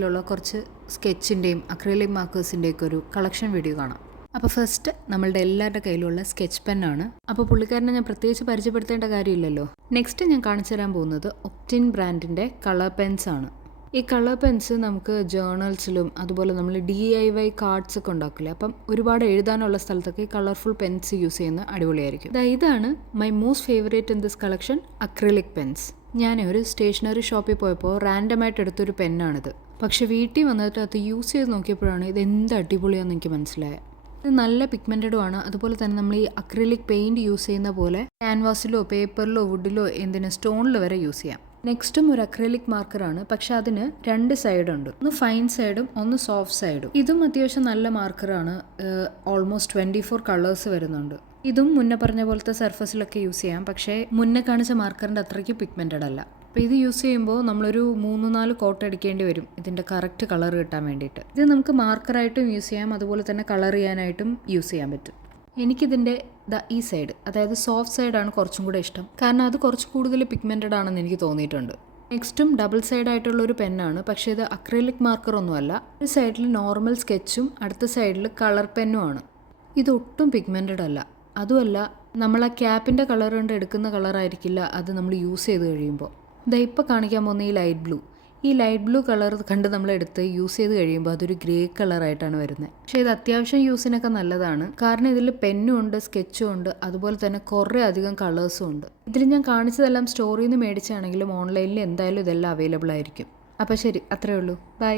കയ്യിലുള്ള കുറച്ച് സ്കെച്ചിൻ്റെയും അക്രിലിക് മാർക്കേഴ്സിൻ്റെയൊക്കെ ഒരു കളക്ഷൻ വീഡിയോ കാണാം. അപ്പോൾ ഫസ്റ്റ് നമ്മളുടെ എല്ലാവരുടെ കയ്യിലുള്ള സ്കെച്ച് പെന്നാണ്. അപ്പോൾ പുള്ളിക്കാരനെ ഞാൻ പ്രത്യേകിച്ച് പരിചയപ്പെടുത്തേണ്ട കാര്യമില്ലല്ലോ. നെക്സ്റ്റ് ഞാൻ കാണിച്ചു തരാൻ പോകുന്നത് ഒപ്റ്റിൻ ബ്രാൻഡിൻ്റെ കളർ പെൻസ് ആണ്. ഈ കളർ പെൻസ് നമുക്ക് ജേർണൽസിലും അതുപോലെ നമ്മൾ DIY കാർഡ്സ് ഒക്കെ ഉണ്ടാക്കില്ലേ, അപ്പം ഒരുപാട് എഴുതാനുള്ള സ്ഥലത്തൊക്കെ ഈ കളർഫുൾ പെൻസ് യൂസ് ചെയ്യുന്നത് അടിപൊളിയായിരിക്കും. ഇതാണ് my most favourite in this collection, acrylic pens. ഞാൻ ഒരു സ്റ്റേഷനറി ഷോപ്പിൽ പോയപ്പോൾ റാൻഡമായിട്ട് എടുത്തൊരു പെന്നാണിത്. പക്ഷെ വീട്ടിൽ വന്നിട്ട് അത് യൂസ് ചെയ്ത് നോക്കിയപ്പോഴാണ് ഇത് എന്ത് അടിപൊളിയാണെന്ന് എനിക്ക് മനസ്സിലായത്. ഇത് നല്ല പിഗ്മെൻറ്റഡും ആണ്. അതുപോലെ തന്നെ നമ്മൾ ഈ അക്രിലിക് പെയിൻറ് യൂസ് ചെയ്യുന്ന പോലെ ക്യാൻവാസിലോ പേപ്പറിലോ വുഡിലോ സ്റ്റോണിൽ വരെ യൂസ് ചെയ്യാം. നെക്സ്റ്റും ഒരു അക്രിലിക് മാർക്കറാണ്. പക്ഷെ അതിന് 2 സൈഡുണ്ട്, ഒന്ന് ഫൈൻ സൈഡും ഒന്ന് സോഫ്റ്റ് സൈഡും. ഇതും അത്യാവശ്യം നല്ല മാർക്കറാണ്. ഓൾമോസ്റ്റ് 24 കളേഴ്സ് വരുന്നുണ്ട്. ഇതും മുന്നേ പറഞ്ഞ പോലത്തെ സർഫസിലൊക്കെ യൂസ് ചെയ്യാം. പക്ഷേ മുന്നേ കാണിച്ച മാർക്കറിൻ്റെ അത്രയ്ക്ക് പിഗ്മെൻറ്റഡ് അല്ല. അപ്പോൾ ഇത് യൂസ് ചെയ്യുമ്പോൾ നമ്മളൊരു 3-4 കോട്ട് അടിക്കേണ്ടി വരും ഇതിൻ്റെ കറക്റ്റ് കളർ കിട്ടാൻ വേണ്ടിയിട്ട്. ഇത് നമുക്ക് മാർക്കറായിട്ടും യൂസ് ചെയ്യാം, അതുപോലെ തന്നെ കളർ ചെയ്യാനായിട്ടും യൂസ് ചെയ്യാൻ പറ്റും. എനിക്കിതിൻ്റെ ഈ സൈഡ്, അതായത് സോഫ്റ്റ് സൈഡാണ് കുറച്ചും കൂടെ ഇഷ്ടം. കാരണം അത് കുറച്ച് കൂടുതൽ പിഗ്മെൻറ്റഡ് ആണെന്ന് എനിക്ക് തോന്നിയിട്ടുണ്ട്. നെക്സ്റ്റും ഡബിൾ സൈഡ് ആയിട്ടുള്ള ഒരു പെന്നാണ്. പക്ഷേ ഇത് അക്രിലിക് മാർക്കർ ഒന്നുമല്ല. ഒരു സൈഡിൽ നോർമൽ സ്കെച്ചും അടുത്ത സൈഡിൽ കളർ പെന്നും ആണ്. ഇതൊട്ടും പിഗ്മെൻറ്റഡ് അല്ല. അതുമല്ല, നമ്മൾ ആ ക്യാപ്പിൻ്റെ കളർ കൊണ്ട് എടുക്കുന്ന കളറായിരിക്കില്ല അത് നമ്മൾ യൂസ് ചെയ്ത് കഴിയുമ്പോൾ. ഇപ്പോൾ കാണിക്കാൻ പോകുന്ന ഈ ലൈറ്റ് ബ്ലൂ കളർ കണ്ട് നമ്മളെടുത്ത് യൂസ് ചെയ്ത് കഴിയുമ്പോൾ അതൊരു ഗ്രേ കളറായിട്ടാണ് വരുന്നത്. പക്ഷേ ഇത് അത്യാവശ്യം യൂസിനൊക്കെ നല്ലതാണ്. കാരണം ഇതിൽ പെന്നും ഉണ്ട്, സ്കെച്ചും ഉണ്ട്, അതുപോലെ തന്നെ കുറേ അധികം കളേഴ്സും ഉണ്ട്. ഇതിൽ ഞാൻ കാണിച്ചതെല്ലാം സ്റ്റോറിൽ നിന്ന് മേടിച്ചാണെങ്കിലും ഓൺലൈനിൽ എന്തായാലും ഇതെല്ലാം അവൈലബിൾ ആയിരിക്കും. അപ്പോൾ ശരി, അത്രയേ ഉള്ളൂ. ബൈ.